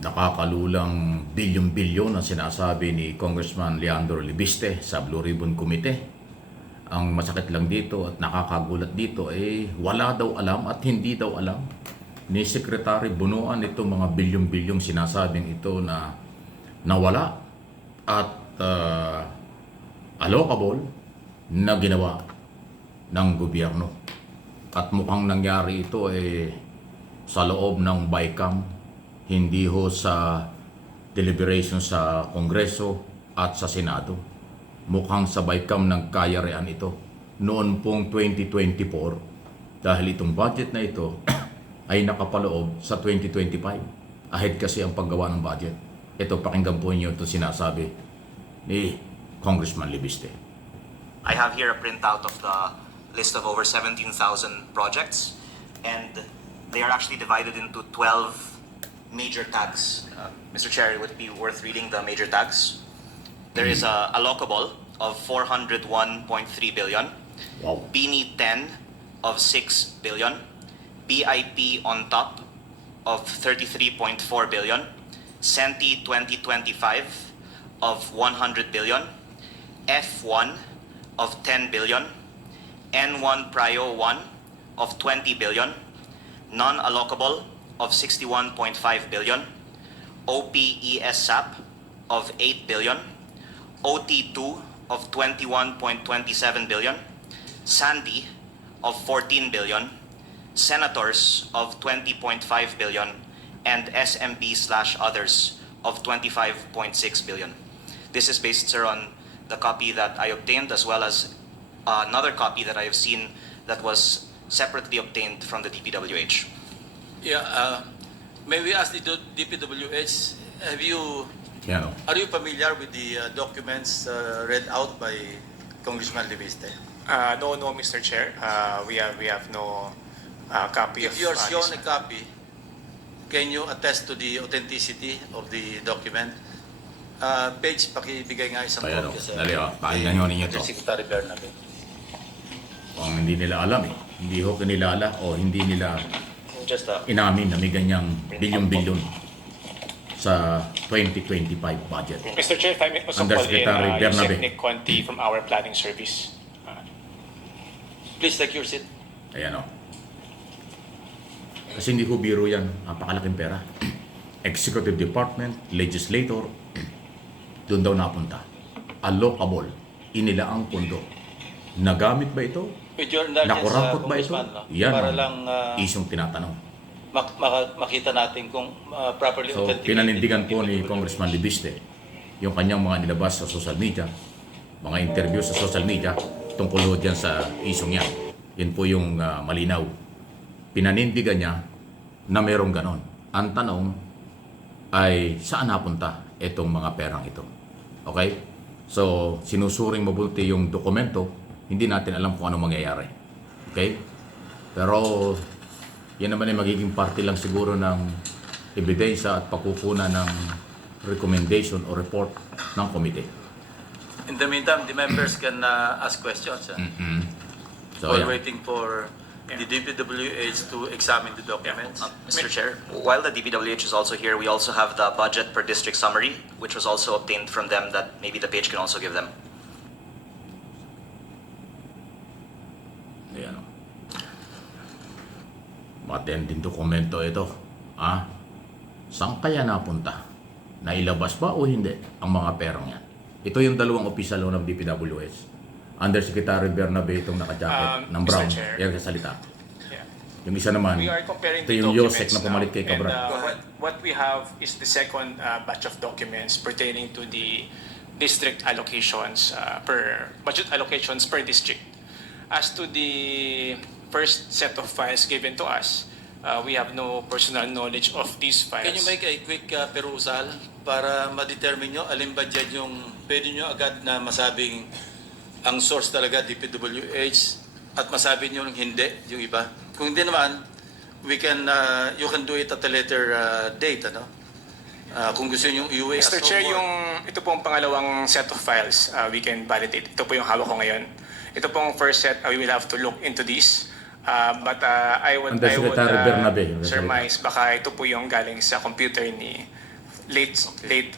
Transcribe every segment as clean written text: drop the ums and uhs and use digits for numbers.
Nakakalulang bilyon-bilyon ang sinasabi ni Congressman Leandro Libiste sa Blue Ribbon Committee. Ang masakit lang dito at nakakagulat dito wala daw alam at hindi daw alam ni Secretary Bunuan itong mga bilyon-bilyong sinasabing ito na nawala at allocable na ginawa ng gobyerno. At mukhang nangyari ito sa loob ng BICAM, hindi ho sa deliberation sa Kongreso at sa Senado. Mukhang sa BICAM ng kayarian ito. Noon pong 2024, dahil itong budget na ito ay nakapaloob sa 2025. Ahead kasi ang paggawa ng budget. Ito, pakinggan po niyo ito sinasabi ni Congressman Libiste. I have here a printout of the list of over 17,000 projects, and they are actually divided into 12 major tags. Mr. Chair, it would be worth reading the major tags. There is a allocable of 401.3 billion, Wow. BNI 10 of 6 billion, BIP on top of 33.4 billion, SENTI 2025 of 100 billion, F1 of 10 billion, N1 Prio 1 of 20 billion, non-allocable of 61.5 billion, OPESAP of 8 billion, OT2 of 21.27 billion, SANDI of 14 billion, Senators of 20.5 billion, and SMP/others of 25.6 billion. This is based, sir, on the copy that I obtained as well as another copy that I have seen that was separately obtained from the DPWH. Yeah, may we ask the DPWH, Yan o. are you familiar with the documents read out by Congressman Libiste? No, Mr. Chair. We have no copy of If you are shown this. a copy, can you attest to the authenticity of the document? Page, pakibigay nga isang Ayan o. copy sa Dali o. Pakinggan nyo ninyo ito. Secretary Bernabe. Kung hindi nila alam hindi ho kinilala o hindi nila Just inamin na may ganyang bilyon-bilyon sa 2025 budget. Mr. Chair, if I may also call in Undersecretary Bernabe. Yusek Nick Conti from our planning service. Please take your seat. Ayan o. Kasi hindi ko biro yan. Napakalaking pera. Executive Department, Legislator, doon daw napunta. Allocable. Inilaang pondo. Nagamit ba ito? With your indulgence, Nakurampot ba ito? Congressman, no? Yan para ang lang isyong tinatanong. makita natin kung properly So, authenticated. pinanindigan po ni DPWH. Congressman Libiste yung kanyang mga nilabas sa social media, mga interview sa social media tungkol ho dyan sa isyong yan. Yan po yung malinaw. Pinanindigan niya na merong ganon. Ang tanong ay saan napunta itong mga perang ito? Okay? So, sinusuring mabuti yung dokumento, hindi natin alam kung ano mangyayari. Okay? Pero, yan naman ay magiging parte lang siguro ng ebidensya at pagkukunan ng recommendation o report ng committee. In the meantime, the members can ask questions So, while yan. waiting for the DPWH to examine the documents. Mr. Chair, while the DPWH is also here, we also have the budget per district summary, which was also obtained from them that maybe the page can also give them. Ayan o. Matending dokumento ito. Saan kaya napunta? Nailabas ba o hindi ang mga perang yan? Ito yung dalawang opisyal ng DPWH. Undersecretary Bernabe itong naka-jacket ng Mr. brown. Chair. Yan kasalita. Yeah. Yung isa naman, We are comparing ito the yung documents Yosek na pumalit kay now, and Cabral. what we have is the second batch of documents pertaining to the district allocations budget allocations per district. As to the first set of files given to us, we have no personal knowledge of these files. Can you make a quick perusal para ma-determine nyo alin ba dyan yung pwede nyo agad na masabing ang source talaga DPWH at masabi nyo hindi yung iba? Kung hindi naman, we can you can do it at a later date, ano? Kung gusto niyo iuwi as Mr. Chair, homework. ito pong pangalawang set of files we can validate. Ito po yung hawak ko ngayon. Ito pong first set, we will have to look into this. I would Undersecretary Bernabe, yung surmise baka ito po yung galing sa computer ni late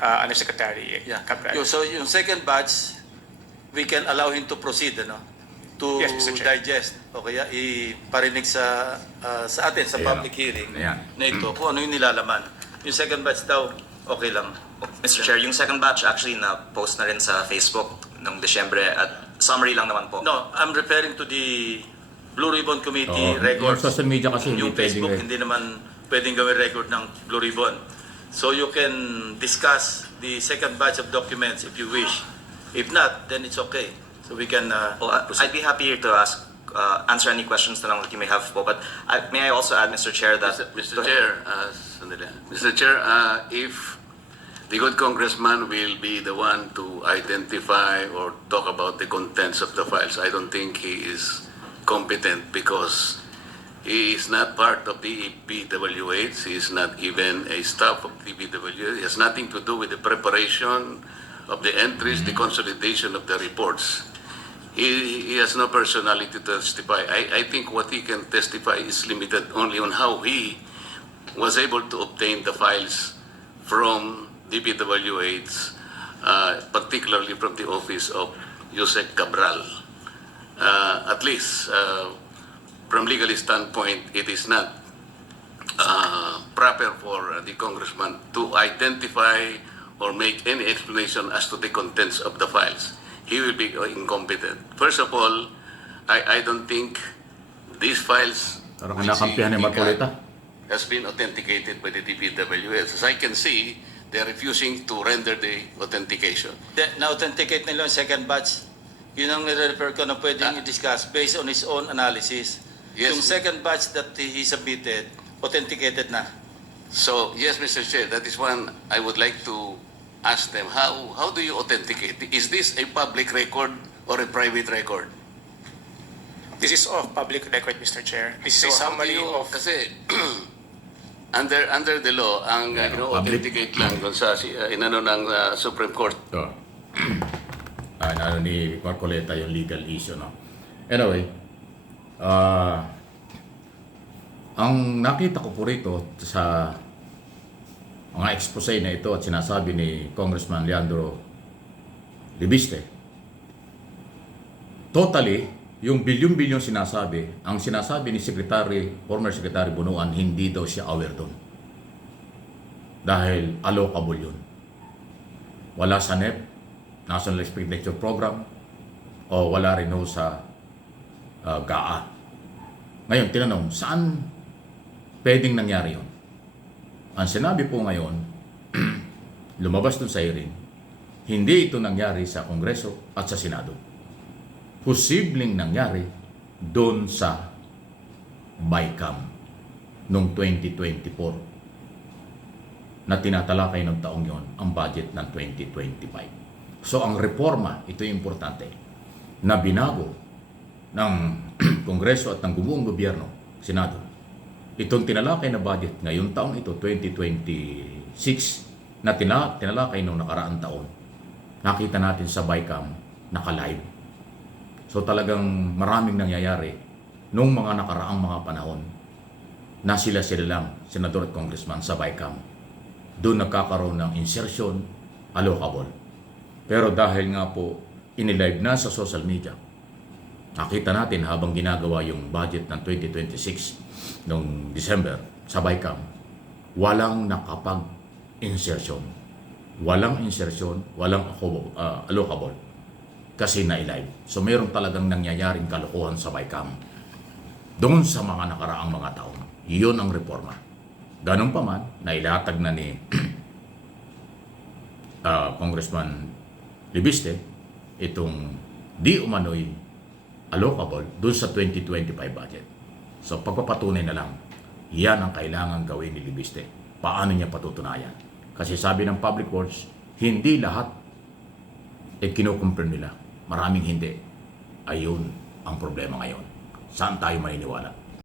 Undersecretary Cabral. So yung second batch, we can allow him to proceed, ano? To Yes, Mr. Chair. digest o kaya iparinig sa atin sa Ayan, public hearing ayan. na ito kung ano yung nilalaman. Yung second batch daw, okay lang. Mr. Chair, yung second batch actually na-post na rin sa Facebook noong Desyembre at summary lang naman po. No, I'm referring to the Blue Ribbon Committee Oo, records. yung social media kasi hindi Yung Facebook, pwedeng- hindi naman pwedeng gawin record ng Blue Ribbon. So you can discuss the second batch of documents if you wish. If not, then it's okay. So we can proceed. I'd be happy to answer any questions na lang that you may have po. But may I also add, Mr. Chair, that... Mr. Chair, sandali. Mr. Chair, if the good congressman will be the one to identify or talk about the contents of the files, I don't think he is competent because he is not part of the PWH. He is not even a staff of the PWH. It has nothing to do with the preparation of the entries, the consolidation of the reports. He has no personality to testify. I think what he can testify is limited only on how he was able to obtain the files from DPWH, particularly from the office of Josep Cabral. At least, from legal standpoint, it is not proper for the congressman to identify or make any explanation as to the contents of the files. He will be incompetent. First of all, I don't think these files Parang which kinakampihan ni he Marcoleta. has been authenticated by the DPWH. As I can see, they're refusing to render the authentication. Na-authenticate nila yung second batch. Yun ang nire-refer ko na pwedeng i-discuss based on his own analysis. Yes. Yung second batch that he submitted, authenticated na. So, yes, Mr. Chair, that is one I would like to ask them. How do you authenticate? Is this a public record or a private record? This is of public record, Mr. Chair. This is a how do summary you- of... Kasi, under the law, ang authenticate lang doon sa inano ng Supreme Court. Ito. Ano ni Marcoleta yung legal issue, no? Anyway, ang nakita ko po rito sa mga expose na ito at sinasabi ni Congressman Leandro Libiste, totally, yung bilyon-bilyon sinasabi, ang sinasabi ni former Secretary Bunuan, hindi daw siya aware doon. Dahil allocable yun. Wala sa NEP, National Expenditure Program, o wala rin ho sa GAA. Ngayon, tinanong, saan pwedeng nangyari yun? Ang sinabi po ngayon, lumabas dun sa hearing, hindi ito nangyari sa Kongreso at sa Senado. Posibleng nangyari doon sa BICAM noong 2024 na tinatalakay ng taong yon ang budget ng 2025. So ang reforma, ito yung importante, na binago ng Kongreso at ng bumuong gobyerno, Senado. Itong tinalakay na budget ngayong taong ito, 2026, na tinalakay noong nakaraang taon, nakita natin sa BICAM, naka-live. So talagang maraming nangyayari noong mga nakaraang mga panahon na sila lang, senador at congressman sa BICAM. Doon nagkakaroon ng insertion, allocable. Pero dahil nga po inilive na sa social media, nakita natin habang ginagawa yung budget ng 2026 noong December sa BICAM, walang nakapag-insertion. Walang insertion, walang allocable kasi na-live. So mayroon talagang nangyayaring kalokohan sa BICAM doon sa mga nakaraang mga taon. Iyon ang reforma. Ganun pa man, nailatag na ni Congressman Libiste itong di umano'y allocable doon sa 2025 budget. So pagpapatunay na lang, yan ang kailangan gawin ni Libiste. Paano niya patutunayan? Kasi sabi ng Public Works, hindi lahat kinukumpirm nila. Maraming hindi. Ayun ang problema ngayon. Saan tayo maniniwala?